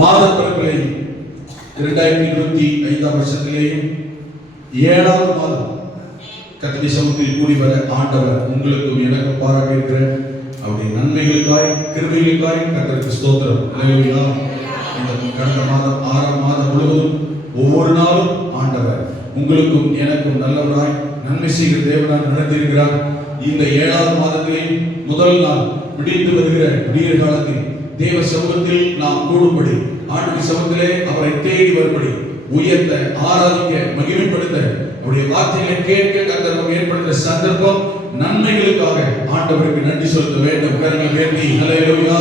மாத பிறப்பிலையும் 2025 வருஷத்திலேயும் 7வது மாதம் கர்த்தருடைய சமூகத்தில் கூடி வர ஆண்டவர் உங்களுக்கும் எனக்கு பாராட்டியிருக்கிற அவருடைய நன்மைகளுக்காய் கிருபைகளுக்காய் கர்த்தருக்கு ஸ்தோத்திரம். அல்லேலூயா. இந்த கடந்த மாதம் 6ஆம் மாதம் முழுவதும் ஒவ்வொரு நாளும் ஆண்டவர் உங்களுக்கும் எனக்கும் நல்லவராய் நன்மை செய்கிற தேவனாய் நடத்தியிருக்கிறார். இந்த 7வது மாதத்திலேயும் முதல் நாள் விடிந்து வருகிற விடியற் காலத்தில் தேவ சமூகத்தில் நாம் கூடும்படி ஆண்டுடைய சமூகத்திலே அவரை தேடி வரும்படி உயர்த்த ஆராதிக்க மகிமைப்படுத்த அவருடைய வார்த்தைகளை கேட்க கர்த்தர் நமக்கு ஏற்படுத்த சந்தர்ப்பம் நன்மைகளுக்காக ஆண்டவருக்கு நன்றி செலுத்த வேண்டும். கரங்களை உயர்த்தி ஹல்லேலூயா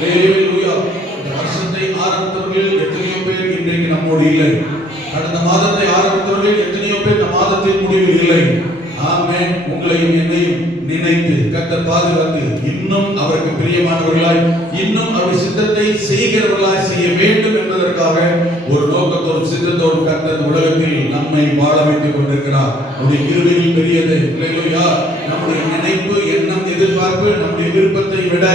ஹல்லேலூயா. இந்த வருஷத்தை ஆரம்பித்தவர்கள் எத்தனையோ பேர் இன்றைக்கு நம்மோடு இல்லை. கடந்த மாதத்தை ஆரம்பித்தவர்கள் எத்தனையோ பேர் இந்த மாதத்தின் முடிவில் இல்லை. ஆமென். உங்களையும் என்னையும் நினைத்து கர்த்தர் பாதுகாத்து இன்னும் அவருக்கு பிரியமானவர்களாய் இன்னும் அவர் சித்தத்தை செய்கிறவர்களாய் செய்ய வேண்டும் என்பதற்காக ஒரு நோக்கத்தோடு சித்தத்தோடு கர்த்தர் உலகத்தில் நம்மை வாழ வைத்துக் கொண்டிருக்கிறார். அவருடைய கிருபையில் பெரியது. அல்லேலூயா. நம்முடைய நினைப்பு எண்ணம் எதிர்பார்ப்பு நம்முடைய விருப்பத்தை விட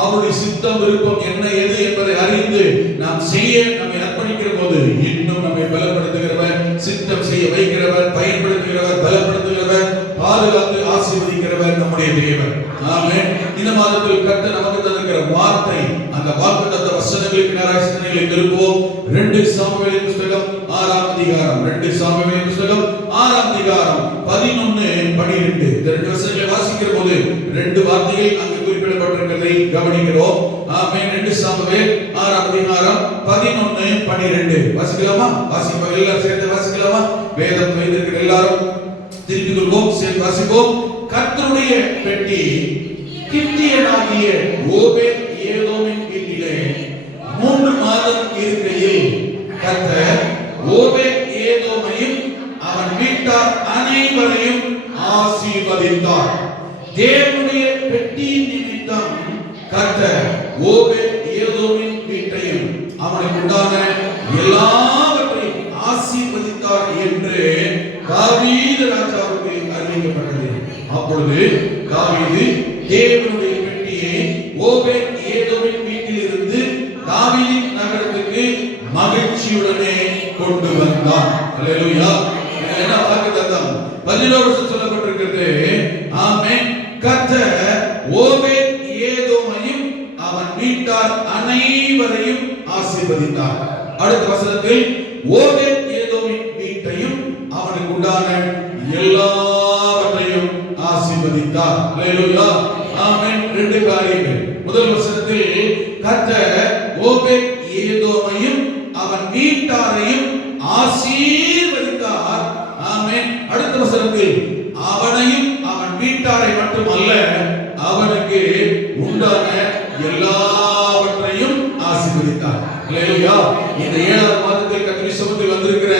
அவருடைய சித்தம் விருப்பம் என்ன எது என்பதை அறிந்து நாம் செய்ய நம்மை அர்ப்பணிக்கிற போது இன்னும் நம்மை பலப்படுத்துகிறவர், சித்தம் செய்ய வைக்கிறவர், பயன்படுத்துகிறவர், பலப்படுத்துகிறவர், பாதுகாத்து ஆசீர்வதிக்கிறவர் நம்முடைய தேவன். ஆமென். இந்த மாதத்தில் கர்த்தர் நமக்கு தந்திருக்கிற வார்த்தை அந்த வாக்குத்தத்த வசனங்களுக்கு நேராக சிந்தனைகளை திருப்புவோம். 2 சாமுவேலின் புத்தகம் 6ஆம் அதிகாரம் 2 சாமுவேலின் புத்தகம் 6ஆம் அதிகாரம் 11 12 இந்த 2 வசனங்களை வாசிக்கிற போது 2 வார்த்தைகள் அங்கு குறிப்பிடப்பட்டிருக்கிறதை கவனிக்கிறோம். ஆமென். 2 சாமுவேல் 6ஆம் அதிகாரம் 11 12 வாசிக்கலாமா? வாசிப்போம். எல்லாரும் சேர்ந்து வாசிக்கலாமா? வேதம் வைத்திருக்கிற எல்லாரும் திருப்பிக் கொள்வோம். சேர்ந்து வாசிப்போம். கர்த்தருடைய பெட்டி கித்தியனாகிய ஓபேத் ஏதோமின் வீட்டிலே 3 மாதம் இருக்கையில் கர்த்தர் ஓபேத் ஏதோமையும் அவன் வீட்டார் அனைவரையும் ஆசீர்வதித்தார். தேவனுடைய பெட்டியின் நிமித்தம் கர்த்தர் ஓபேத் ஏதோமின் வீட்டையும் அவனுக்கு உண்டான எல்லாவற்றையும் ஆசீர்வதித்தார் என்று தாவீது ராஜாவுக்கு அறிவிக்கப்பட்டது. அப்பொழுது தாவீது தேவனுடைய பெட்டியை ஓபேத் ஏதோமின் வீட்டிலிருந்து தாவீதின் நகரத்துக்கு மகிழ்ச்சியுடனே கொண்டு வந்தான். அல்லேலூயா. என்ன வாக்குத்தத்தம் 11 வருஷம் சொல்லப்பட்டிருக்கிறது. ஆமென். கர்த்தர் ஓபேத் ஏதோமையும் அவன் வீட்டார் அனைவரையும் ஆசீர்வதித்தார். அடுத்த வசனத்தில் ஓபேத் ஏதோமின் வீட்டையும் அவனுக்கு உண்டான எல்லாவற்றையும் ஆசீர்வதித்தார். அல்லேலூயா. ஆமென். 2 காரியங்கள். முதல் வசனத்தில் கர்த்தர் ஓபேத் ஏதோமையும் அவன் வீட்டாரையும் ஆசீர்வதித்தார். ஆமென். அடுத்த வசனத்தில் அவனையும் அவன் வீட்டாரை மட்டுமல்ல அவனுக்கு உண்டான எல்லாவற்றையும் ஆசீர்வதித்தார். அல்லேலூயா. இந்த 7வது மாதத்தில் கர்த்தருடைய சமூகத்தில் வந்திருக்கிற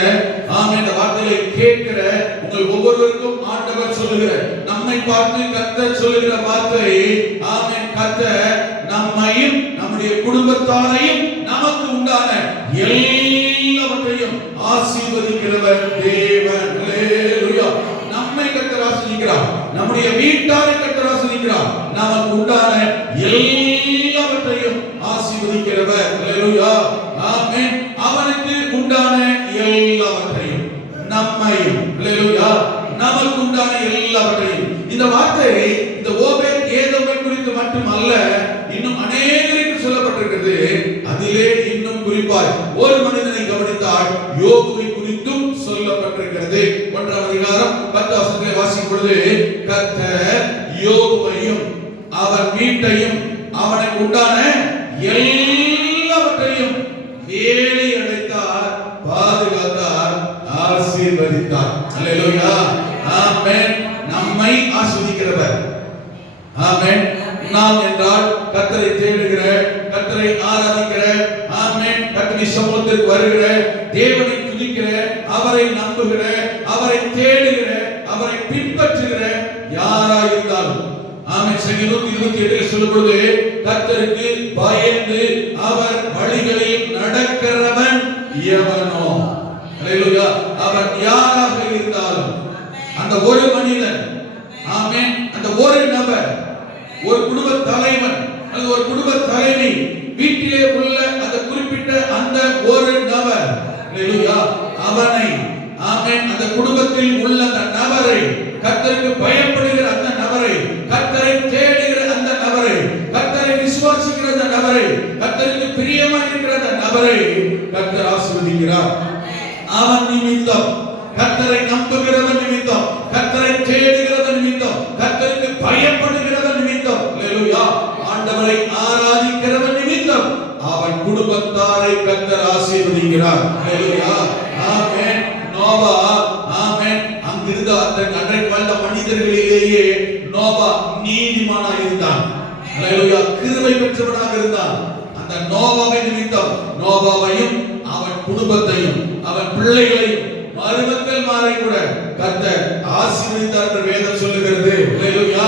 ஆமென் இந்த வார்த்தையை கேட்கிற உங்கள் ஒவ்வொருவருக்கும் ஆண்டவர் சொல்லுகிற நம்மை பார்த்து கர்த்தர் சொல்லுகிற வார்த்தை ஆமென். கர்த்தர் நம்மையும் நம்முடைய குடும்பத்தாரையும் நமக்கு உண்டான எல்லாவற்றையும் ஆசீர்வதிக்கிறவர் தேவன். அல்லேலூயா. நம்மை கர்த்தர் ஆசீர்வதிக்கிறார். நம்முடைய வீட்டாரை கர்த்தர் ஆசீர்வதிக்கிறார். நமக்கு உண்டான எல்லாவற்றையும் ஆசீர்வதிக்கிறவர். அல்லேலூயா. ஆமென். அவனுக்கு உண்டான எல்லாவற்றையும் நம்மையும் அல்லேலூயா நமக்கு உண்டான எல்லாவற்றையும். இந்த வார்த்தை இந்த ஓபேத் ஏதோமை குறித்து மட்டுமல்ல இன்னும் அநேகருக்கு சொல்லப்பட்டிருக்கிறது. அதிலே இன்னும் குறிப்பாய் ஒரு மனிதனை கவனித்தால் யோபுவை குறித்தும் சொல்லப்பட்டிருக்கிறது. 1ஆம் அதிகாரம் 10 வசனத்தை வாசிக்கும் பொழுது கர்த்தர் யோபுவையும் அவன் வீட்டையும் அவனுக்கு உண்டான எல்லாவற்றையும் வேலி அடைத்தார், பாதுகாத்தார், ஆசீர்வதித்தார். அல்லேலூயா. ஆமென். நம்மை ஆசீர்வதிக்கிறவர். ஆமென். நாம் என்றால் கர்த்தரை தேடுகிற, கர்த்தரை ஆராதிக்கிற, ஆமென், கர்த்தருடைய சமூகத்திற்கு வருகிற, தேவனை துதிக்கிற, அவரை நம்புகிற, அவரை தேடுகிற, அவரை பின்பற்றுகிற யாராய் இருந்தாலும் ஆமென். சங்கீதம் 128 சொல்லும் பொழுது கர்த்தருக்கு பயந்து அவர் வழிகளில் நடக்கிறவன் எவனோ. அல்லேலூயா. அவன் யாராக இருந்தாலும் அந்த ஒரு மனிதன் ஆமென் அந்த ஒரு நபர் ஒரு குடும்ப தலைவன் அல்லது ஒரு குடும்ப தலைவி வீட்டிலே உள்ள அந்த குறிப்பிட்ட ஒரு நபர், அல்லேலூயா, அவனை, ஆமென், அந்த குடும்பத்தில் உள்ள அந்த நபரை, கர்த்தருக்கு பயப்படுகிற அந்த நபரை, கர்த்தரை தேடுகிற அந்த நபரை, கர்த்தரை விசுவாசிக்கிற அந்த நபரை, கர்த்தருக்கு பிரியமாக இருக்கிற அந்த நபரை கர்த்தர் ஆசீர்வதிக்கிறார். அவன் நிமித்தம், கர்த்தரை நம்புகிறவன் நிமித்தம், கர்த்தரை தேடுகிறவன் நிமித்தம், கர்த்தருக்கு பயப்படுகிறவன் நிமித்தம், அல்லேலூயா, ஆண்டவரை ஆராதிக்கிறவன் நிமித்தம் அவன் குடும்பத்தாரை கர்த்தர் ஆசீர்வதிக்கிறார். அல்லேலூயா, ஆமென். நோவா, ஆமென், அங்கிருந்த அந்த அன்றைக்கு வாழ்ந்த மனிதர்களிலேயே நோவா நீதிமானாக இருந்தான். அல்லேலூயா, கிருபை பெற்றவனாக இருந்தான். அந்த நோவாவை நிமித்தம் நோவாவையும் அவன் குடும்பத்தையும் அவன் பிள்ளைகளையும் மருமக்கள் மாரை கூட கர்த்தர் ஆசீர்வதித்தார் என்று வேதம் சொல்லுகிறது. அல்லேலூயா,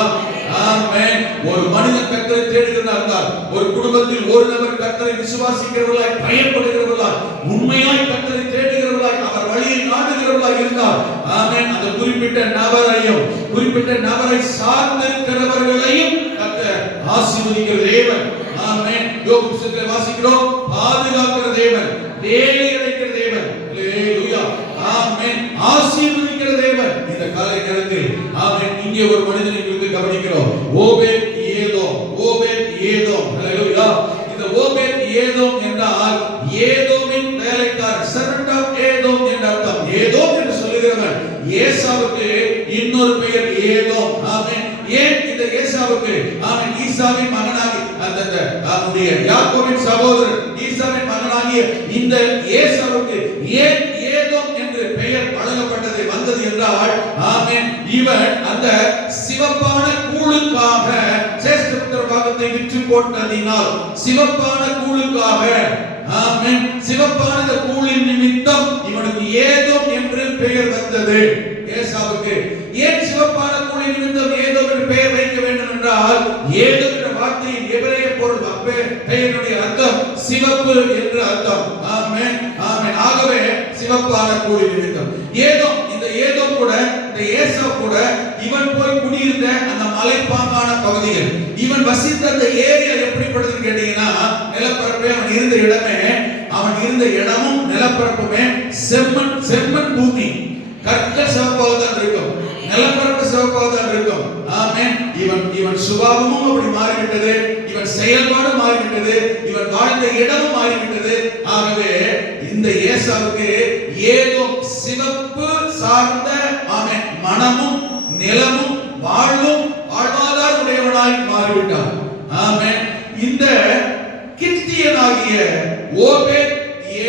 ஆமென். ஒரு மனிதன் கர்த்தரை தேடுகிறவனாக இருந்தால், ஒரு குடும்பத்தில் ஒரு நபர் கர்த்தரை விசுவாசிக்கிறவர்களாய், பயப்படுகிறவர்களாய், உண்மையாய் கர்த்தரை தேடுகிறவர்களாய், அவர் வழியை நாடுகிறவர்களாய் இருந்தால், ஆமென், அந்த குறிப்பிட்ட நபரையும் குறிப்பிட்ட நபரை சார்ந்திருக்கிறவர்களையும் கர்த்தர் ஆசீர்வதிக்கிற தேவன். ஆமென். யோபு புத்தகத்தில் வாசிக்கிறோம், பாதுகாக்கிற தேவன், வேலை அடைக்கிற தேவன், அல்லேலூயா, ஆமென், ஆசீர்வதிக்கிற தேவன். இந்த காலை நேரத்தில், ஆமென், இங்கே ஒரு மனிதனை குறித்து கவனிக்கிறோம். ஓபேத் ஏதோம், ஓபேத் ஏதோம், அல்லேலூயா. இந்த ஓபேத் ஏதோம் என்றால் ஏதோமின் வேலைக்காரன், servant of ஏதோம் என்ற அர்த்தம். ஏதோம் என்று சொல்லுகிறவன் ஏசாவுக்கு இன்னொரு பெயர் ஏதோம். ஆமென். ஏன் இந்த ஏசாவுக்கு, ஆமென், ஈசாவின் மகனாகி அந்த அவனுடைய யாக்கோபின் சகோதரன் ஈசாவின் மகனாகிய இந்த ஏசாவுக்கு ஏன் ஏதோம் என்று பெயர் வழங்கப்பட்டது வந்தது என்றால், ஆமென், இவன் அந்த சிவப்பான கூழுக்காக சேஷ்டபுத்திர பாகத்தை விற்று போட்டதினால், சிவப்பான கூழுக்காக, ஆமென், சிவப்பான இந்த கூழின் நிமித்தம் இவனுக்கு ஏதோம் என்று பெயர் வந்தது. ஏசாவுக்கு ஏன் சிவப்பான கூழின் நிமித்தம் ஏதோம் என்று பெயர் வைக்க வேண்டும் என்றால், ஏதோம் என்ற வார்த்தையின் எபிரேய பொருள் பெயருடைய அர்த்தம் சிவப்பு என்று அர்த்தம். ஆமென், ஆமென். ஆகவே சிவப்பான கூழின் நிமித்தம் ஏதோம், இந்த ஏதோம் கூட, இந்த ஏசா கூட, இவன் போய் குடியிருந்த அந்த மலைப்பாங்கான பகுதிகள், இவன் வசித்த அந்த ஏரியா எப்படிப்பட்டதுன்னு கேட்டீங்கன்னா, நிலப்பரப்பே, அவன் இருந்த இடமே, அவன் இருந்த இடமும் நிலப்பரப்புமே செம்மண், செம்மண் பூமி, கற்க சிவப்பாக தான் இருக்கும், நிலப்பரப்பு சிவப்பாக தான் இருக்கும். ஆமென். இவன் சுபாவமும் அப்படி மாறிவிட்டது, இவன் செயல்பாடு மாறிவிட்டது, இவன் வாழ்ந்த இடமும் மாறிவிட்டது. ஆகவே இந்த ஏசாவுக்கு ஏதோ சிவப்பு சார்ந்த, ஆமென், மனமும் நிலமும் வாழும் வாழ்வாதார உடையவனாய் மாறிவிட்டான். ஆமென். இந்த கித்தியனாகிய ஓபேத்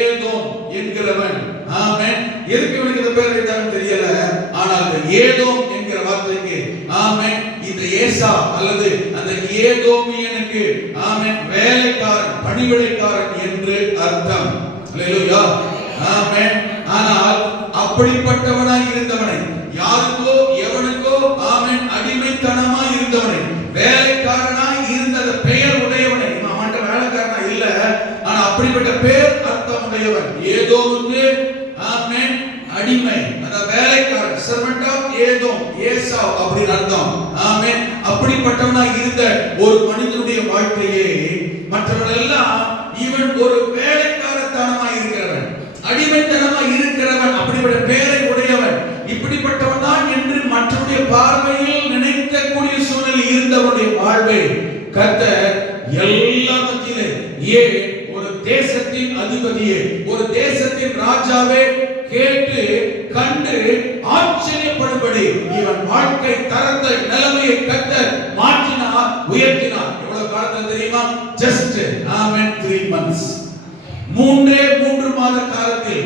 ஏதோம் என்கிறவன், ஆமென், எதுக்கு இவனுக்கு இந்த பேர் வைத்தான்னு தெரியல, ஆனால் இந்த ஏதோம் என்கிற வார்த்தைக்கு, ஆமென், இந்த ஏசா அல்லது அந்த ஏதோமியனுக்கு, ஆமென், வேலைக்காரன், பணிவிடைக்காரன் என்று அர்த்தம். அல்லேலூயா, ஆமென். ஆனால் அப்படிப்பட்டவனாய் இருந்தவனை, யாருக்கோ எவனுக்கோ, ஆமென், அடிமைத்தனமாய் இருந்தவனை, வேலைக்காரனாய் இருந்த பெயர் உடையவனை, அவன்கிட்ட வேலைக்காரனா இல்ல, ஆனா அப்படிப்பட்ட பேர் அர்த்தம் உடையவன். ஏதோமுக்கு, ஆமென், அடிமை, அந்த வேலைக்காரன், servant of ஏதோம், ஏசா அப்படின்னு அர்த்தம். ஆமென். அப்படிப்பட்டவனாய் இருந்த ஒரு மனிதனுடைய வாழ்க்கையே மற்றவர்கள் எல்லாம், இவன் ஒரு வேலைக்காரத்தனமாய் இருக்கிறவன், அடிமைத்தனமாய் இருக்கிறவன், அப்படிப்பட்ட பெயரை உடையவன், இப்படிப்பட்டவன் தான் என்று மற்றவருடைய பார்வையில் நினைக்கக்கூடிய சூழ்நிலை இருந்தவனுடைய வாழ்வை கர்த்தர் எல்லா மத்தியிலே, ஏன் ஒரு தேசத்தின் அதிபதியே, ஒரு தேசத்தின் ராஜாவே கேட்டு கண்டு ஆச்சரியப்படும்படி இவன் வாழ்க்கை தரத்தை, நிலைமையை கர்த்தர் மாற்றினார், உயர்த்தினார். எவ்வளவு காலத்துல தெரியுமா? ஜஸ்ட், ஆமென், 3 months, 3 மாத காலத்தில்.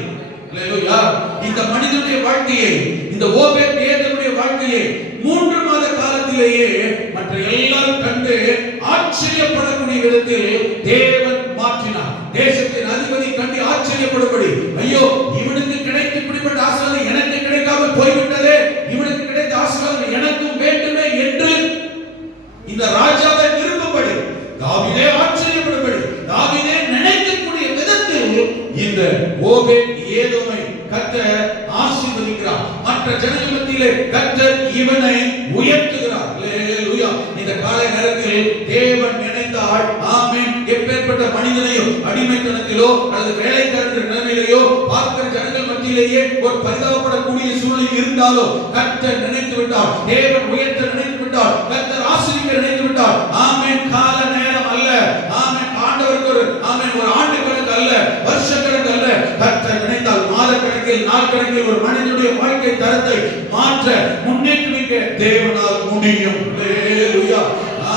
அல்லேலூயா. இந்த மனிதனுடைய வாழ்க்கையை, இந்த ஓபேத் ஏதோமுடைய வாழ்க்கையை 3 மாத காலத்திலேயே மற்ற எல்லாரும் கண்டு ஆச்சரியப்படக்கூடிய விதத்தில் தேவன் மாற்றினார். தேசத்தின் அதிபதி கண்டு ஆச்சரியப்படும்படி, ஐயோ, இவனுக்கு கிடைத்த இப்படிப்பட்ட ஆசீர்வாதம் எனக்கு கிடைக்காமல் போய்விட்டதே, இவனுக்கு கிடைத்த ஆசீர்வாதம் எனக்கும் வேண்டுமே என்று இந்த ராஜாவை விரும்பும்படி, தாவீதே ஆச்சரியப்படும்படி, தாவீதே நினைக்கக்கூடிய விதத்தில் இந்த ஓபேத் ஏதோமை கர்த்தர் ஆசீர்வதிக்கிறார். மற்ற ஜனங்கள் மத்தியிலே கர்த்தர் இவனை உயர்த்துகிறார். அல்லேலூயா. இந்த காலை நேரத்தில் தேவன் நினைத்தால், ஆமென், எப்பேற்பட்ட மனிதனையும் அடிமைத்தனத்திலோ அல்லது வேலைக்கார சூழ்நிலையிலேயே ஒரு பரிதாபப்படக்கூடிய சூழ்நிலை இருந்தாலோ கர்த்தர் நினைத்து விட்டார், தேவன் உயர்த்த நினைத்து விட்டார், கர்த்தர் ஆசீர்வதிக்க நினைத்து விட்டார். ஆமென். கால நேரம் அல்ல, ஆமென். ஆண்டவருக்கு ஒரு ஆமென் ஒரு ஆண்டு கணக்கு அல்ல, வருஷ கணக்கு அல்ல. கர்த்தர் நினைத்தால் மாத கணக்கில், நாள் கணக்கில் ஒரு மனிதனுடைய வாழ்க்கை தரத்தை மாற்ற முன்னேற்றமிக்க தேவனால் முடியும். ஹல்லேலூயா.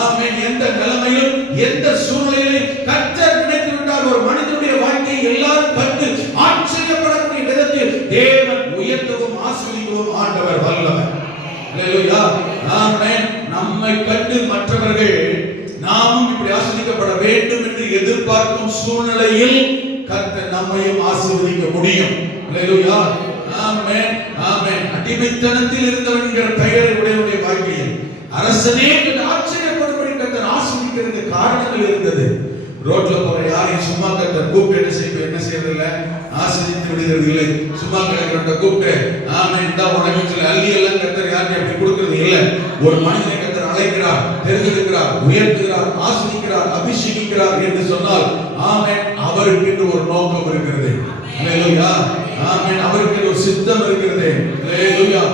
ஆமென். எந்த நிலைமையிலும் எந்த சூழ்நிலையிலும் கர்த்தர் நினைத்து விட்டால் ஒரு மனிதனுடைய வாழ்க்கை எல்லாரும் கண்டு ஆச்சரியப்படக்கூடிய விதத்தில் தேவன் உயர்த்தவும் ஆசீர்வதிக்கவும் ஆண்டவர் வல்லவர். ஹல்லேலூயா. ஆமென். நம்மை கண்டு மற்றவர்கள் நாமும் இப்படி ஆசீர்வதிக்கப்பட வேண்டும் என்று எதிர்பார்க்கும் சூழ்நிலையில் கர்த்தர் நம்மையும் ஆசீர்வதிக்க முடியும். ஹல்லேலூயா. ஆமென். ஆமென். அடிமைத்தனத்தில் இருந்தவன் என்கிற பெயரை உடையவனுடைய வாழ்க்கையில் அரசனே என்று ஆச்சரியப்படும்படி கர்த்தர் ஆசீர்வதிக்கிறதுக்கு காரணங்கள் இருந்தது. ரோட்ல போற யாரையும் சும்மா கர்த்தர் கூப்பிட்டு என்ன செய்யறதில்ல, ஆசீர்வதித்து விடுகிறது இல்லை. சும்மா கிடக்கிறவங்க கூப்பிட்டு ஆமென் இந்த உனக்கு சொல்லி அள்ளி எல்லாம் கர்த்தர் யார்கிட்ட அப்படி கொடுக்கிறது இல்லை. ஒரு மனிதனை கர்த்தர் அழைக்கிறார், தெரிந்தெடுக்கிறார், உயர்த்துகிறார், ஆசீர்வதிக்கிறார், அபிஷேகிக்கிறார் என்று சொன்னால் ஆமென் அவருக்கு ஒரு நோக்கம் இருக்கிறது. ஹல்லேலூயா. ஆமென். அவருக்கு ஒரு சித்தம் இருக்கிறது. ஹல்லேலூயா.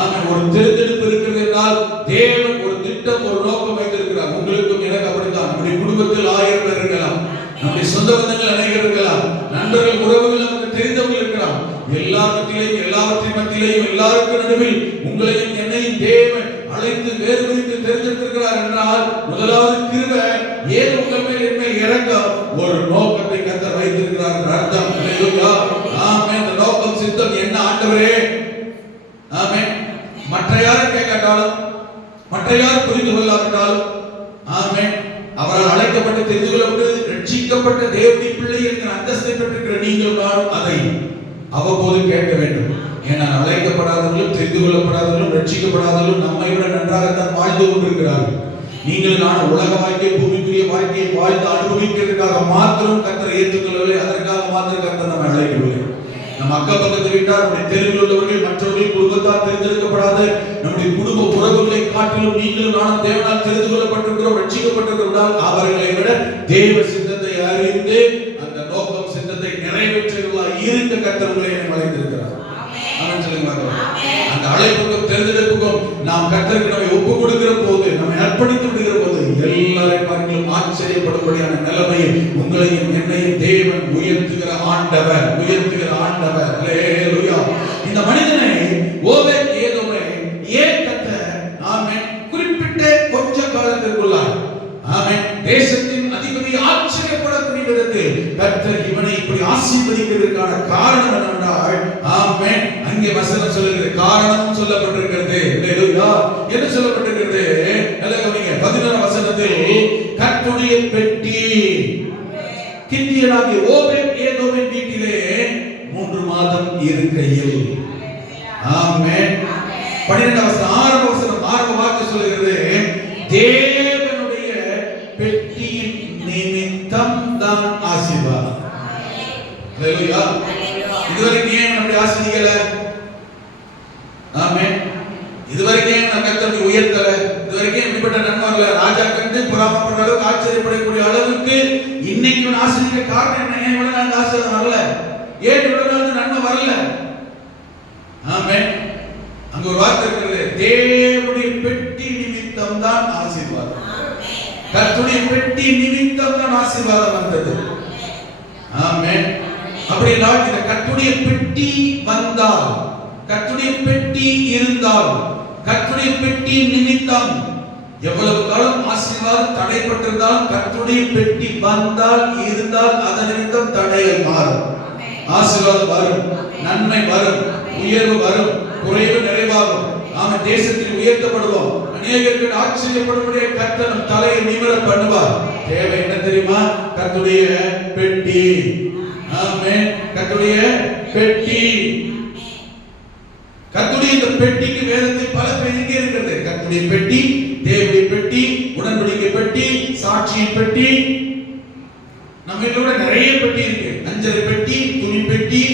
ஆமென். ஒரு தேர்ந்தெடுப்பு இருக்கிறது என்றால் தேவன் ஒரு திட்டம், ஒரு நோக்கம் வைத்திருக்கிறார். உங்களுக்கும் எனக்கு அப்படித்தான். நம்முடைய குடும்பத்தில் 1000 பேர் இருக்கலாம், நம்முடைய சொந்த பந்தங்கள் அநேகர் இருக்கலாம், நண்பர்கள் உறவுகள் நமக்கு தெரிந்தவர்கள் இருக்கலாம். எல்லாவற்றிலையும் எல்லாவற்றின் மத்தியிலையும் எல்லாருக்கும் நடுவில் உங்களையும் என்னையும் தேவன் அழைத்து வேறு குறித்து தெரிஞ்சிருக்கிறார் என்றால் முதலாவது கிருபை ஏன் உங்கள் மேல் என் மேல் இறங்க ஒரு நோக்கத்தை கர்த்தர் வைத்திருக்கிறார் என்ற அர்த்தம். ஹல்லேலூயா. ஆமென். இந்த நோக்கம் சித்தம் என்ன ஆண்டவரே? ஆமென். மற்ற யாரும் கேட்காட்டாலும், மற்ற யாரும் புரிந்து கொள்ளாவிட்டாலும் ஆமென் அவரால் அழைக்கப்பட்டு தெரிந்து கொள்ளப்பட்டு ரட்சிக்கப்பட்ட தேவனுடைய பிள்ளை என்கிற அந்தஸ்தை பெற்றிருக்கிற நீங்கள் நானும் அதை அவ்வப்போது கேட்க வேண்டும். ஏன்னா அழைக்கப்படாதவர்களும் தெரிந்து கொள்ளப்படாதவர்களும் ரட்சிக்கப்படாதவர்களும் நம்மை விட நன்றாகத்தான் வாழ்ந்து கொண்டிருக்கிறார்கள். நீங்கள் நான் உலக வாழ்க்கை, பூமிக்குரிய வாழ்க்கையை வாழ்ந்து அனுபவிக்கிறதுக்காக மாத்திரம் கர்த்தரை ஏற்றுக்கொள்ளவில்லை, அதற்காக மாத்திரம் கர்த்தர் நம்மை அழைக்கவில்லை. நம் அக்க பக்கத்து வீட்டார், நம்முடைய தெருவில் உள்ளவர்கள், மற்றவர்கள் குடும்பத்தால் தெரிந்தெடுக்கப்படாத நம்முடைய குடும்ப உறவுகளை காட்டிலும் நீங்களும் நானும் தேவனால் தெரிந்து கொள்ளப்பட்டிருக்கிறோம், ரட்சிக்கப்பட்டிருக்கிறோம். அவர்களை விட தேவ சித்தத்தை அறிந்து அந்த நோக்கம் சித்தத்தை நிறைவேற்றுவதாக இருக்க கர்த்தர் உங்களை அழைத்திருக்கிறார். ஆமென் சொல்லுங்க. அந்த அழைப்புக்கும் தெரிந்தெடுப்புக்கும் நாம் கர்த்தருக்கு நம்மை ஒப்பு கொடுக்கிற போது, நம்மை அர்ப்பணித்து விடுகிற போது எல்லாரையும் பார்க்கலும் ஆச்சரியப்படும்படியான நிலைமையில் உங்களையும் என்னையும் தேவன் உயர்த்துகிற ஆண்டவர், உயர்த்துகிற ஆண்டவர். ஹல்லேலூயா. இந்த மனிதனை ஓபேத் ஏதோமை ஏன் கர்த்தர் ஆமென் குறிப்பிட்ட கொஞ்ச காலத்திற்குள்ளார் ஆமென் தேசத்தின் அதிபதி ஆச்சரியப்படக்கூடிய விதத்தில் கர்த்தர் இவனை இப்படி ஆசீர்வதிக்கிறதுக்கான காரணம் என்னவென்றால் ஆமென் அங்கே வசனம் சொல்லுகிறது, காரணமும் சொல்லப்பட்டிருக்கிறது. ஹல்லேலூயா. என்ன சொல்லப்பட்டிருக்கிறது? நல்லா கவனிங்க. 11 வசனத்தில் கர்த்தருடைய பெட்டி கித்தியனாகிய ஓபேத் ஏதோமின் வீட்டிலே 3 மாதம் இருக்கையில் ஆமென் 12 வசனம் ஆரம்ப வார்த்தை சொல்லுகிறது, தேவனுடைய பெட்டியின் நிமித்தம் தான் ஆசீர்வாதம். ஹல்லேலூயா. இதுவரைக்கும் ஏன் நம்மை ஆசீர்வதிக்கல? ஆமென். இதுவரைக்கும் ஏன் நம்ம கர்த்தரை உயர்த்தல? இதுவரைக்கும் இப்படிப்பட்ட நன்மை வரல? ராஜா கண்டு புறாமப்படுற அளவுக்கு ஆச்சரியப்படக்கூடிய அளவுக்கு இன்னைக்கு ஆசீர்வதிக்க காரணம் என்ன? ஏன் இவ்வளவு நாள் ஆசீர்வாதம் வரல? ஏன் இவ்வளவு நாள் நன்மை வரல? ஆமென். அங்க ஒரு வார்த்தை இருக்குது, தேவனுடைய பெட்டி நிமித்தம் தான் ஆசீர்வாதம். கர்த்தருடைய பெட்டி நிமித்தம் தான் ஆசீர்வாதம் வந்தது. ஆமென். அப்படினா இந்த கர்த்தருடைய பெட்டி வந்தால், கர்த்தருடைய பெட்டி இருந்தால், கர்த்தருடைய பெட்டி நிமித்தம் எவ்வளவு காலம் ஆசீர்வாதம் தடைப்பட்டிருந்தாலும் கர்த்தருடைய பெட்டி வந்தால் இருந்தால் அதன் நிமித்தம் தடைகள் மாறும், ஆசீர்வாதம் வரும், நன்மை வரும், உயர்வு வரும், குறைவு நிறைவாகும். ஆமென். தேசத்தில் உயர்த்தப்படுவோம். அநேகருக்கு ஆச்சரியப்படும்படியாக கர்த்தர் நம் தலையை நிமிர பண்ணுவார். தேவை என்ன தெரியுமா? கர்த்தருடைய பெட்டி. ஆமென். கர்த்தருடைய பெட்டி. கர்த்தருடைய இந்த பெட்டிக்கு வேதத்தில் பல பேர் இங்கே இருக்கிறது. கர்த்தருடைய பெட்டி, தேவனுடைய பெட்டி, உடன்படிக்கை பெட்டி, சாட்சியின் பெட்டி. நம்ம இதோட நிறைய பெட்டி இருக்கு. அஞ்சரை பெட்டி, துணி பெட்டி.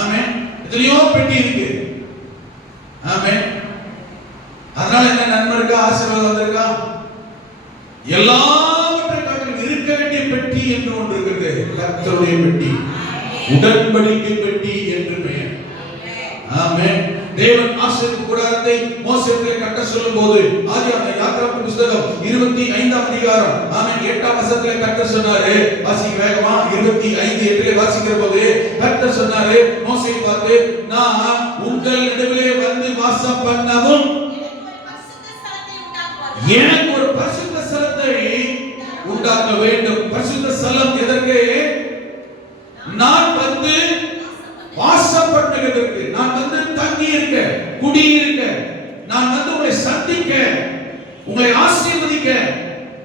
ஆமென். எத்தனையோ பெட்டி இருக்கு. ஆமென். அதனால என்ன நன்மை இருக்கா? ஆசீர்வாதம் வந்திருக்கா? எல்லாவற்றை காட்டிலும் இருக்க வேண்டிய பெட்டி என்று ஒன்று இருக்கிறது, கர்த்தருடைய பெட்டி. உடன்படிக்கை பெட்டி என்று பெயர். ஆமென். தேவன் ஆசரிப்பு கூடாரத்தை மோசேக்கு கட்ட சொல்லும்போது ஆதியாகம யாத்திராகம புத்தகம் 25ஆம் அதிகாரம் ஆமென் 8ஆம் வசனத்திலே கட்ட சொன்னாரு. வாசிக்க வேகமா 25:8 வாசிக்கிற போது கட்ட சொன்னாரு, மோசேயை பார்த்து, நான் உங்கள் நடுவிலே வந்து வாசம் பண்ணவும் எனக்கு ஒரு பரிசுத்த ஸ்தலத்தை உண்டாக்க வேண்டும். பரிசுத்த ஸ்தலம் எதற்கு? நான் வந்து வாசம் பண்ணுவதற்கு, நான் வந்து தங்கி இருக்க, குடி இருக்க, நான் வந்து உங்களை சந்திக்க, உங்களை ஆசீர்வதிக்க,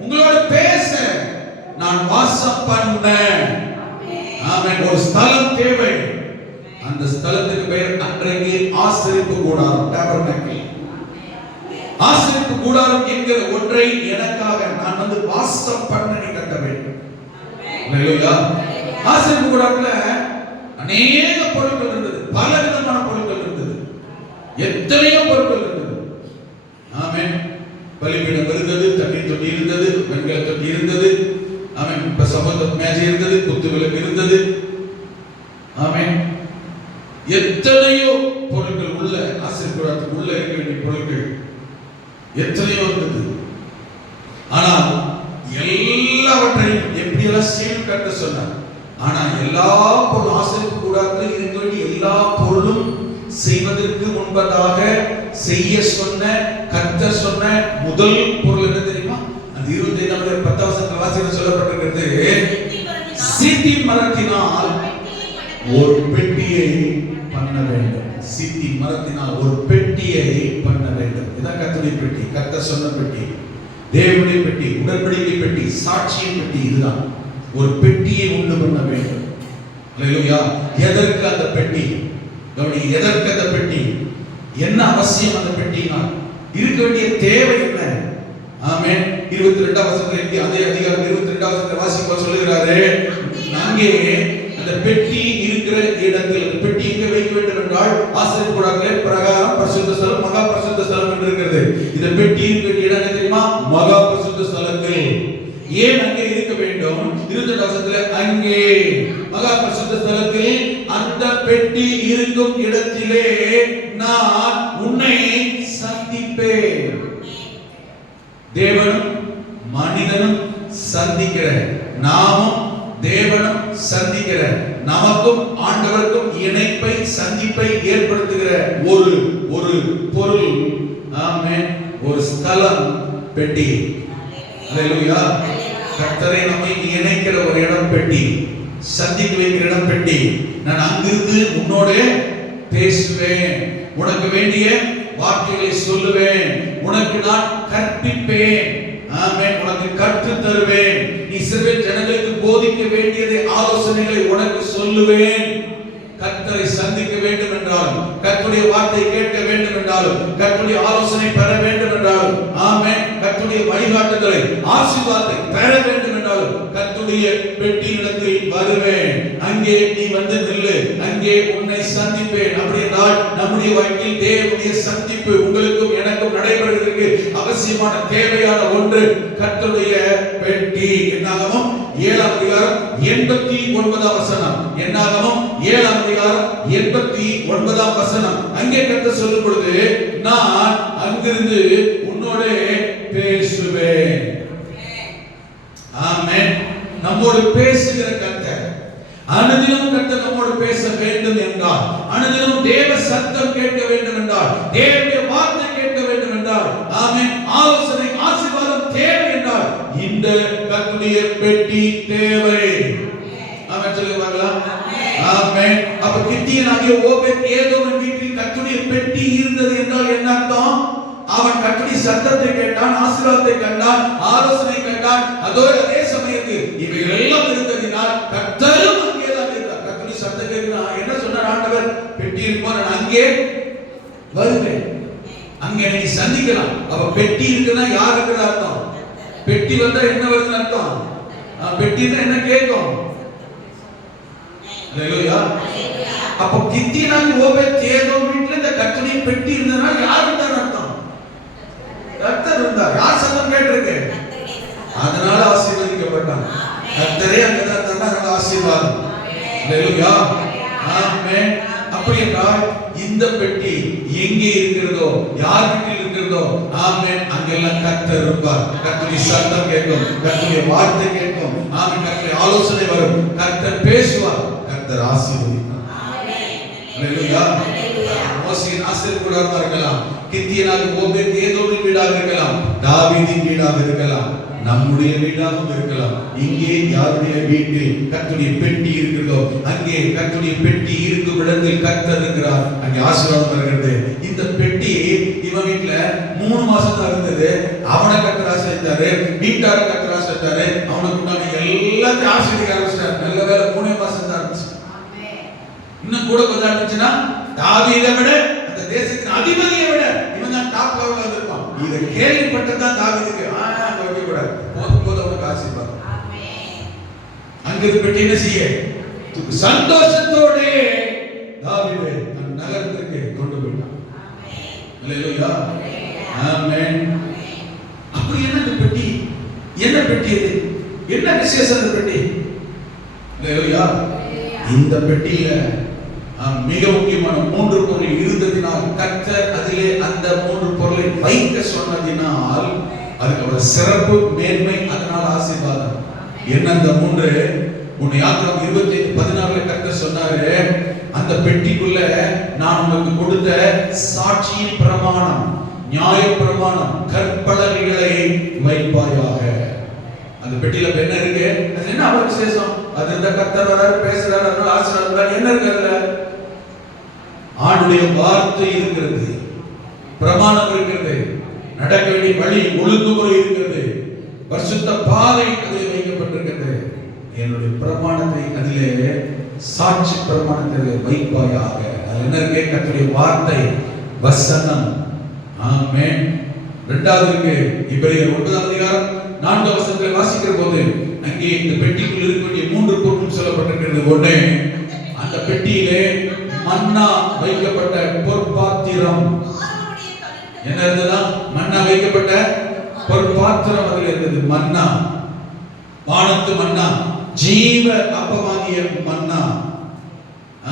உங்களோட பேச, நான் வாசம் பண்ண. ஆமென். ஒரு ஸ்தலம் தேவை. அந்த ஸ்தலத்துக்கு பெயர் அன்றைக்கு ஆசரிப்பு கூடாரம், டேபர்னக்கிள். ஆசரிப்பு கூடாரம் என்கிற ஒன்றை எனக்காக நான் வந்து வாசம் பண்ண நீ கட்ட வேண்டும். ஹalleluya. ஆசரிப்பு கூடாரத்துல அநேக பொருட்கள் இருந்தது, பல விதமான பொருட்கள் இருந்தது, எத்தனையோ பொருட்கள் இருந்தது. ஆமென். பலிபீடம் இருந்தது, தண்ணீர் தொட்டி இருந்தது, வெண்கல தொட்டி இருந்தது. ஆமென். சம்பந்த மேஜை இருந்தது, குத்து விளக்கு இருந்தது. ஆமென். எத்தனையோ பொருட்கள் உள்ள ஆசரிப்பு கூடாரத்துக்கு உள்ள இருக்க வேண்டிய பொருட்கள் எத்தனையோ இருந்தது. ஆனால் எல்லாவற்றையும் எப்படியெல்லாம் சீல் கட்ட சொன்னார். ஆனா எல்லா பொருள் ஆசரிப்பு கூடாரத்தில் இருக்க வேண்டிய எல்லா பொருளும் செய்வதற்கு முன்பதாக செய்ய சொன்ன கர்த்தர் சொன்ன முதல் பொருள் என்ன தெரியுமா? அந்த 25ஆம் 10 வசனத்துல வாசிக்க சொல்லப்பட்டிருக்கிறது, சீத்தி மரத்தினால் ஒரு பெட்டியை பண்ண வேண்டும். சீத்தி மரத்தினால் ஒரு பெட்டியை பண்ண வேண்டும். இதான் கர்த்தருடைய பெட்டி, கர்த்தர் சொன்ன பெட்டி, தேவனுடைய பெட்டி, உடன்படிக்கை பெட்டி, சாட்சியின் பெட்டி. இதுதான் ஒரு பெட்டியை உண்டு பண்ண வேண்டும். ஹalleluya. எதற்கு அந்த பெட்டி? கவனி, எதற்கு அந்த பெட்டி? என்ன அவசியம் அந்த பெட்டினா? இருக்க வேண்டிய தேவை என்ன? ஆமென். 22ஆம் வசனத்திலே அதே அதிகாரம் 22ஆம் வசனத்தை வாசிக்க சொல்லுகிறாரு, அங்கே அந்த பெட்டி இருக்கிற இடத்தில், அந்த பெட்டி எங்கே வைக்க வேண்டும் என்றால் ஆசரிப்பு கூடாரத்திலே பிரகாரம், பரிசுத்த ஸ்தலம், மகா பரிசுத்த ஸ்தலம் என்று இருக்கிறது. இந்த பெட்டி இருக்கிற இடம் என்ன தெரியுமா? மகா பரிசுத்த ஸ்தலத்தில். ஏன் அங்கே இருக்க வேண்டும்? 22ஆம் வசனத்திலே அங்கே மகா பரிசுத்த ஸ்தலத்தில் அந்த பெட்டி இருக்கும் இடத்திலே நான் உன்னை சந்திப்பேன். தேவனும் மனிதனும் சந்திக்கிற, நாமும் தேவனும் சந்திக்கிற, நமக்கும் ஆண்டவருக்கும் இணைப்பை, சந்திப்பை ஏற்படுத்துகிற ஒரு ஒரு பொருள். ஆமென். ஒரு ஸ்தலம், பெட்டி. ஹalleluya. கர்த்தரை நம்மை இணைக்கிற ஒரு இடம் பெட்டி, சந்திக்க வைக்கிற இடம் பெட்டி. நான் அங்கிருந்து உன்னோட பேசுவேன், உனக்கு வேண்டிய வார்த்தைகளை சொல்லுவேன், உனக்கு நான் கற்பிப்பேன். ஆமென். உனக்கு கற்றுத் தருவேன். இஸ்ரவேல் ஜனங்களுக்கு போதிக்க வேண்டியதை, ஆலோசனைகளை உனக்கு சொல்லுவேன். கர்த்தரை சந்திக்க வேண்டும் என்றாலும், கர்த்தருடைய வார்த்தை கேட்க வேண்டும் என்றாலும், கர்த்தருடைய ஆலோசனை பெற வேண்டும் என்றாலும், ஆமென், கர்த்தருடைய வழிகாட்டுதலை, ஆசீர்வாதத்தை பெற வேண்டும் என்றாலும் கர்த்தருடைய பெட்டியிடத்தில் வருவேன். அங்கே நீ வந்து நில்லு, அங்கே உன்னை சந்திப்பேன். அப்படினால் நம்முடைய வாழ்க்கையில் தேவனுடைய சந்திப்பு உங்களுக்கும் எனக்கும் நடைபெறுவதற்கு அவசியமான தேவையான ஒன்று கர்த்தருடைய பெட்டி. என்னாகமம் 7ஆம் அதிகாரம் 89ஆம் வசனம். என்னாகமம் 7ஆம் அதிகாரம் 89ஆம் வசனம். அங்கே கர்த்தர் சொல்லும் பொழுது, நான் அங்கிருந்து உன்னோட பேசுவேன். ஆமென். நம்மோடு பேசுகிற கர்த்தர், அனுதினம் கர்த்தர் நம்மோடு பேச வேண்டும் என்றால், அனுதினம் தேவ சத்தம் கேட்க வேண்டும் என்றால், தேவனுடைய வார்த்தை கேட்க வேண்டும் என்றால், ஆமென், ஆலோசனை, ஆசீர்வாதம் தேவை என்றால் இந்த கர்த்தருடைய பெட்டி தேவை. ஆமென் சொல்லுவாங்களா? ஆமென். அப்ப கித்தியனாகிய ஓபேத் ஏதோமின் வீட்டில் கர்த்தருடைய பெட்டி இருந்தது என்றால் என்ன அர்த்தம்? அவன் கர்த்தருடைய சத்தத்தை கேட்டான், ஆசீர்வாதத்தை கண்டான், ஆலோசனை கண்டான். அதே சமயத்தில் இவைகள் எல்லாம் இருந்ததினால் கர்த்தரும் அங்கேதான் இருந்தார். கர்த்தருடைய சத்தம் கேட்கிறான். என்ன சொன்னார் ஆண்டவர்? பெட்டி இருக்கும், நான் அங்கே வருவேன், அங்கே நீ சந்திக்கலாம். அப்ப பெட்டி இருக்குன்னா யார் இருக்கிற அர்த்தம்? பெட்டி வந்தா என்ன வருதுன்னு அர்த்தம்? பெட்டினா என்ன கேட்கும்? ஹalleluya. அப்ப கித்தியனாகிய ஓபேத் ஏதோம் வீட்டில் இந்த கர்த்தருடைய பெட்டி இருந்ததுனா யார் இருந்தார் அர்த்தம்? கர்த்தர் இருந்தார். யார் சத்தம் கேட்டிருக்கு? அதனால ஆசீர்வதிக்கப்பட்டான். கர்த்தரே அங்கதான் இருந்தார், அதனால ஆசீர்வாதம். அல்லேலூயா. ஆமென். அப்படி என்றால் இந்த பெட்டி எங்கே இருக்கிறதோ, யார் வீட்டில் இருக்கிறதோ, ஆமென், அங்கெல்லாம் கர்த்தர் இருப்பார். கர்த்தருடைய சத்தம் கேட்கும், கர்த்தருடைய வார்த்தை கேட்கும், ஆமென், கர்த்தருடைய ஆலோசனை வரும், கர்த்தர் பேசுவார், கர்த்தர் ஆசீர்வதிப்பார். அல்லேலூயா. மோசேயின் ஆசீர்வாதமாக இருக்கலாம், கித்தியனாக ஓபேத் ஏதோமின் வீடாக இருக்கலாம், தாவீதின் வீடாக இருக்கலாம், நம்முடைய வீடாகவும் இருக்கலாம். இங்கே யாருடைய வீட்டில் கர்த்தருடைய பெட்டி இருக்கிறதோ, அங்கே கர்த்தருடைய பெட்டி இருக்கும் இடத்தில் கர்த்தர் இருக்கிறார், அங்கே ஆசீர்வாதம் வருகிறது. இந்த பெட்டி இவன் வீட்டுல 3 மாசம் தான் இருந்தது. அவனை கர்த்தர் ஆசீர்வதித்தாரு, வீட்டார கர்த்தர் ஆசீர்வதித்தாரு, அவனுக்கு உண்டான எல்லாத்தையும் ஆசீர்வதிக்க ஆரம்பிச்சார். நல்ல வேளை 3 மாசம் தான் இருந்துச்சு. இன்னும் கூட கொஞ்சம் இருந்துச்சுன்னா தாவீதை விட, அந்த தேசத்தின் அதிபதியை விட இவன் தான் டாப் லெவல்ல வந்திருப்பான். இதை கேள்விப்பட்டதான் தாவீதுக்கு போது அவனுக்கு ஆசீர்வாதம். அங்கிருந்து பெட்டி என்ன செய்ய சந்தோஷத்தோட தாவீதை தன் நகரத்திற்கு கொண்டு போயிட்டான். அல்லேலூயா. ஆமென். அப்படி என்ன பெட்டி, என்ன பெட்டி இது, என்ன விசேஷம் இந்த பெட்டி? அல்லேலூயா. இந்த பெட்டியில மிக முக்கியமான 3 பொருள் இருந்ததினால், கர்த்தர் அதிலே அந்த 3 பொருளை வைக்க சொன்னதினால் அதுக்கு ஒரு சிறப்பு மேன்மை, அதனால் ஆசீர்வாதம். என்ன அந்த 3? யாத்திராகமம் 25:16 கர்த்தர் சொன்னாரு, அந்த பெட்டிக்குள்ள நான் உங்களுக்கு கொடுத்த சாட்சியின் பிரமாணம், நியாய பிரமாணம், கற்பலகைகளை வைப்பாயாக. அந்த பெட்டியில என்ன இருக்கு? அது என்ன அவ்வளவு விசேஷம்? அது இந்த கர்த்தர் வராரு, பேசுறாரு, அதனால ஆசீர்வாதம். என்ன இருக்கு அதுல? ஆண்டுடைய வார்த்தை இருக்கிறது, பிரமாணம் இருக்கிறது, நடக்க வேண்டிய வழி ஒழுங்குமுறை இருக்கிறது, பரிசுத்த பாதை அதில் வைக்கப்பட்டிருக்கிறது. என்னுடைய பிரமாணத்தை அதிலே, சாட்சி பிரமாணத்தை வைப்பாயாக. அது என்ன இருக்கு? கர்த்தருடைய வார்த்தை, வசனம். ஆமென். 2வது இருக்கு எபிரேயர் 9ஆம் அதிகாரம் 4ஆம் வசனத்தில் வாசிக்கிற போது அங்கே இந்த பெட்டிக்குள் இருக்க வேண்டிய 3 பொருட்கள் சொல்லப்பட்டிருக்கிறது. ஒண்ணு, அந்த பெட்டியிலே மன்னா வைக்கப்பட்ட பொற்பாத்திரம். என்ன இருந்ததா? மன்னா வைக்கப்பட்ட பொற்பாத்திரம் அதில் இருந்தது. மன்னா, வானத்து மன்னா, ஜீவ அப்பமாகிய மன்னா.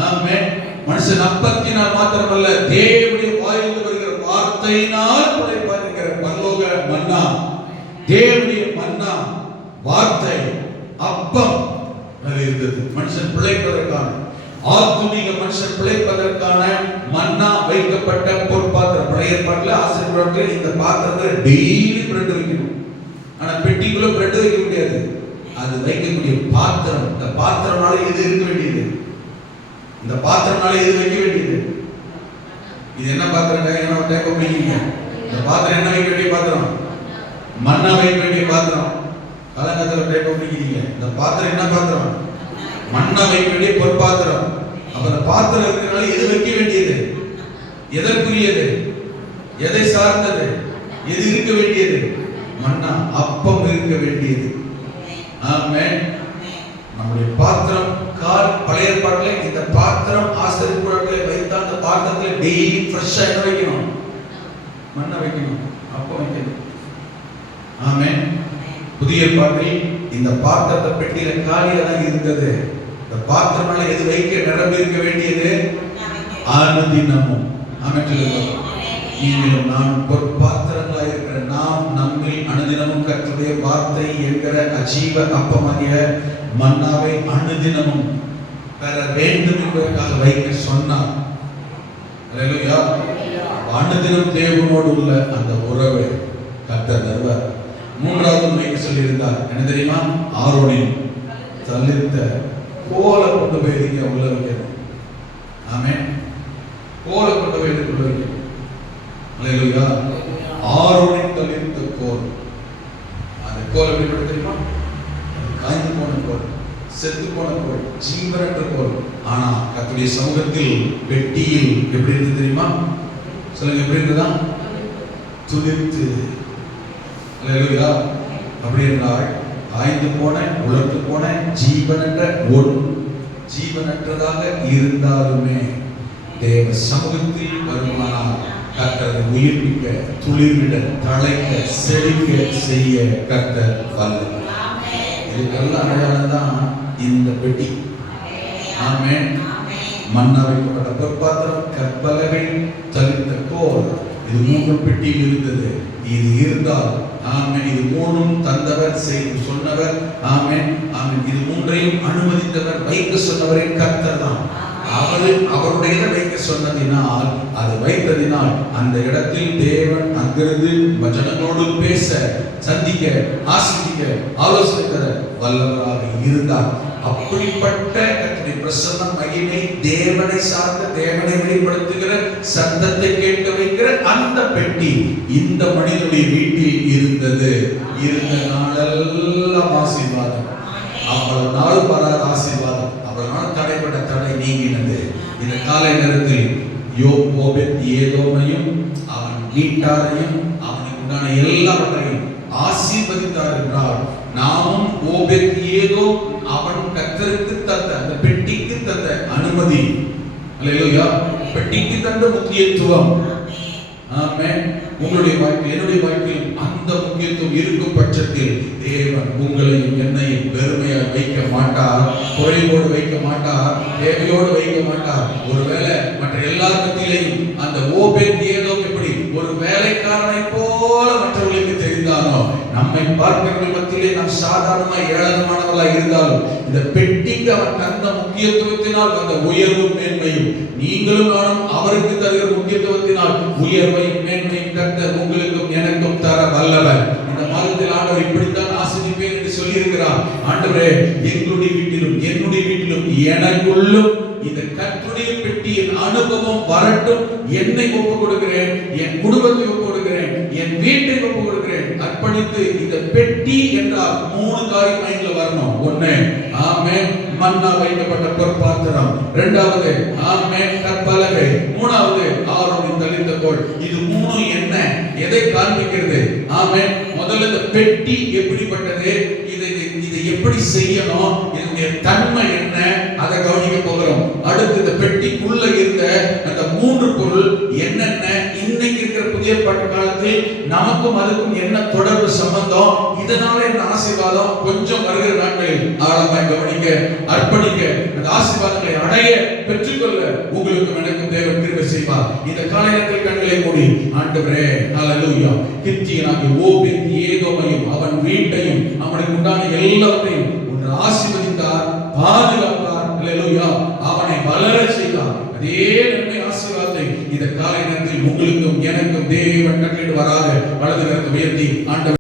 ஆமென். மனுஷன் அப்பத்தினால் மாத்திரமல்ல, தேவனுடைய வாயிலிருந்து வருகிற வார்த்தையினால் பிழைப்பார் என்கிற பரலோக மன்னா. தேவனுடைய மன்னா, வார்த்தை, அப்பம் அதில் இருந்தது. மனுஷன் பிழைப்பதற்கான, ஆத்துமீக மனுஷன் பிழைப்பதற்கான மன்னா வைக்கப்பட்ட பொற்பாத்திரம். பழைய ஏற்பாட்டில் ஆசீர்வாதத்தில் இந்த பாத்திரத்தில் டெய்லி பிரெட் வைக்கணும். ஆனா பெட்டிக்குள்ள பிரெட் வைக்க முடியாது. அது வைக்கக்கூடிய பாத்திரம். இந்த பாத்திரம்னால எது இருக்க வேண்டியது? இந்த பாத்திரம்னால எது வைக்க வேண்டியது? இது என்ன பாத்திரம்? என்ன கேட்க முடியுங்க? இந்த பாத்திரம் என்ன வைக்க வேண்டிய பாத்திரம்? மன்னா வைக்க வேண்டிய பாத்திரம். காலங்கத்தில் கேட்க முடியுங்க. இந்த பாத்திரம் என்ன பாத்திரம்? மன்னா வைக்க வேண்டிய பொற்பாத்திரம். அப்ப அந்த பாத்திரம் இருக்கிறனால எது வைக்க வேண்டியது? எதற்குரியது? எதை சார்ந்தது? எது இருக்க வேண்டியது? மன்னா, அப்பம் இருக்க வேண்டியது. ஆமென். நம்முடைய பாத்திரம், பழைய ஏற்பாட்டில் இந்த பாத்திரம் ஆசீர்வாதத்திலே வைத்தா அந்த பாத்திரத்தில் டெய்லி ஃப்ரெஷ்ஷா என்ன வைக்கணும்? மன்னா வைக்கணும், அப்பம் வைக்கணும். ஆமென். புதிய ஏற்பாட்டில் இந்த பாத்திரத்தை பெட்டியில காலியா தான் இருந்தது. இந்த பாத்திரம்னால எது வைக்க நிரம்பி இருக்க வேண்டியது? அனுதினமும். ஆமென் சொல்லுங்க. நீங்களும் நான் பொற்பாத்திரங்களாக இருக்கிற நாம் நம்மில் அனுதினமும் கர்த்தருடைய வார்த்தை என்கிற அஜீவ அப்பமாகிய மன்னாவை அனுதினமும் பெற வேண்டும் என்பதற்காக வைக்க சொன்னார். அல்லேலூயா. அனுதினம் தேவனோடு உள்ள அந்த உறவை கர்த்தர் தருவார். 3வது வைக்க சொல்லியிருந்தார். என்ன தெரியுமா? ஆரோனின் தளிர்த்த கோலை கொண்டு போய் இங்க உள்ள வைக்கணும். ஆமென். கோலை கொண்டு போய் உள்ள வைக்கணும். அல்லேலூயா. ஆரோனின் தளிர்த்த கோல். அந்த கோல் எப்படி படுத்து தெரியுமா? காய்ந்து போன கோல், செத்து போன கோல், ஜீவனற்ற கோல். ஆனா கர்த்தருடைய சமூகத்தில் பெட்டியில் எப்படி இருந்து தெரியுமா? சொல்லுங்க, எப்படி இருந்ததா? துளிர்த்து. அல்லேலூயா. அப்படி என்றால் காய்ந்து போன, உலர்ந்து போன, ஜீவனற்றதாக இருந்தாலுமே தேவ சமூகத்தில் வருமானால் கர்த்தர் உயிர்ப்பிக்க, துளிர்விட, தழைக்க, செழிக்க செய்ய கர்த்தர் வல்லவர். இதுக்கெல்லாம் அடையாளம் தான் இந்த பெட்டி. ஆமென். மன்னா வைக்கப்பட்ட பொற்பாத்திரம், கற்பலகை, தளித்த கோல், இது மூன்று பெட்டியில் இருந்தது. இது இருந்தால் ஆமென், இது மூணும் தந்தவர், செய்து சொன்னவர். ஆமென் ஆமென். இது மூன்றையும் அனுமதித்தவர், வைக்க சொன்னவரே கர்த்தர் தான். அவருடைய வைக்க சொன்னதினால், அது வைத்ததினால் அந்த இடத்தில் தேவன் அங்கிருந்து ஜனங்களோடு பேச, சந்திக்க, ஆசிரிக்க, ஆலோசனை தர வல்லவராக இருந்தார். அப்படிப்பட்ட கர்த்தருடைய பிரசன்ன மகிமை, தேவனை சார்ந்த, தேவனை வெளிப்படுத்துகிற, சத்தத்தை கேட்க வைக்கிற அந்த பெட்டி இந்த மனிதனுடைய வீட்டில் இருந்தது. இருந்த நாளெல்லாம் ஆசீர்வாதம், அவ்வளவு நாள் வராத ஆசீர்வாதம், அவ்வளவு நாள் தடைப்பட்ட தடை நீங்கினது. இந்த காலை நேரத்தில் யோபேத் ஏதோமையும் அவன் வீட்டாரையும் அவனுக்கு உண்டான எல்லாவற்றையும் ஆசீர்வதித்தார் என்றால், நாமும் ஓபேத் ஏதோ அவன் கர்த்தருக்கு தந்த, அந்த பெட்டிக்கு தந்த அனுமதி, அல்லேலூயா, பெட்டிக்கு தந்த முக்கியத்துவம். ஆமென். உங்களுடைய வாழ்க்கையில், என்னுடைய வாழ்க்கையில் அந்த முக்கியத்துவம் இருக்கும் பட்சத்தில் தேவன் உங்களையும் என்னையும் பெருமையாக வைக்க மாட்டார், குறைவோடு வைக்க மாட்டார், தேவையோடு வைக்க மாட்டார். ஒருவேளை மற்ற எல்லார் மத்தியிலையும் அந்த ஓபேத் ஏதோ எப்படி ஒரு வேலைக்காரனை போல மற்றவர்களுக்கு தெரிந்தானோ, நம்மை பார்க்கிறவர்கள் மத்தியிலே நாம் சாதாரணமா ஏளனமானவர்களாக இருந்தாலும், இந்த பெட்டிக்கு அவன் தந்த முக்கியத்துவத்தினால் அந்த உயர்வும் மேன்மையும், நீங்களும் நானும் அவருக்கு தருகிற முக்கியத்துவத்தினால் உயர்வையும் மேன்மையும் கர்த்தர் உங்களுக்கும் எனக்கும் தர வல்லவர். இந்த மாதத்தில் ஆண்டவர் இப்படித்தான் ஆசீர்வதிப்பேன் என்று சொல்லி இருக்கிறார். ஆண்டவரே, எங்களுடைய வீட்டிலும் என்னுடைய வீட்டிலும் எனக்குள்ளும் இந்த கர்த்தருடைய பெட்டியின் அனுபவம் வரட்டும். என்னை ஒப்புக் கொடுக்கிறேன், என் குடும்பத்தை ஒப்புக் கொடுக்கிறேன், என் வீட்டை ஒப்புக் கொடுக்கிறேன், அர்ப்பணித்து. இந்த பெட்டி என்றால் 3 காரியம் மைண்ட்ல வரணும். ஒண்ணு, ஆமென், மன்னா வைக்கப்பட்ட பொற்பாத்திரம். இரண்டாவது, ஆமென், கற்பலகை. மூணாவது, ஆரோனின் தளித்த கோல். இது 3 என்ன, எதை காண்பிக்கிறது? ஆமென். முதல்ல இந்த பெட்டி எப்படிப்பட்டது, இதை எப்படி செய்யணும், இதனுடைய தன்மை என்ன, அதை கவனிக்க போகிறோம். அடுத்து இந்த பெட்டிக்குள்ள இருந்த அந்த 3 பொருள் என்னென்ன, இன்னைக்கு இருக்கிற புதிய பாட்டு காலத்தில் நமக்கும் அதுக்கும் என்ன தொடர்பு, சம்பந்தம், இதனால என்ன ஆசீர்வாதம், கொஞ்சம் வருகிற நாட்களில் ஆழமாய் கவனிக்க, அர்ப்பணிக்க, அந்த ஆசீர்வாதங்களை அடைய, பெற்றுக்கொள்ள உங்களுக்கும் எனக்கும் தேவன் கிருபை செய்வார். இந்த காலையில் கண்களை மூடி, ஆண்டவரே, ஹல்லேலூயா, கித்தியனாகிய ஓபேத் ஏதோமையும் அவன் வீட்டையும் அவனுக்கு உண்டான எல்லாவற்றையும்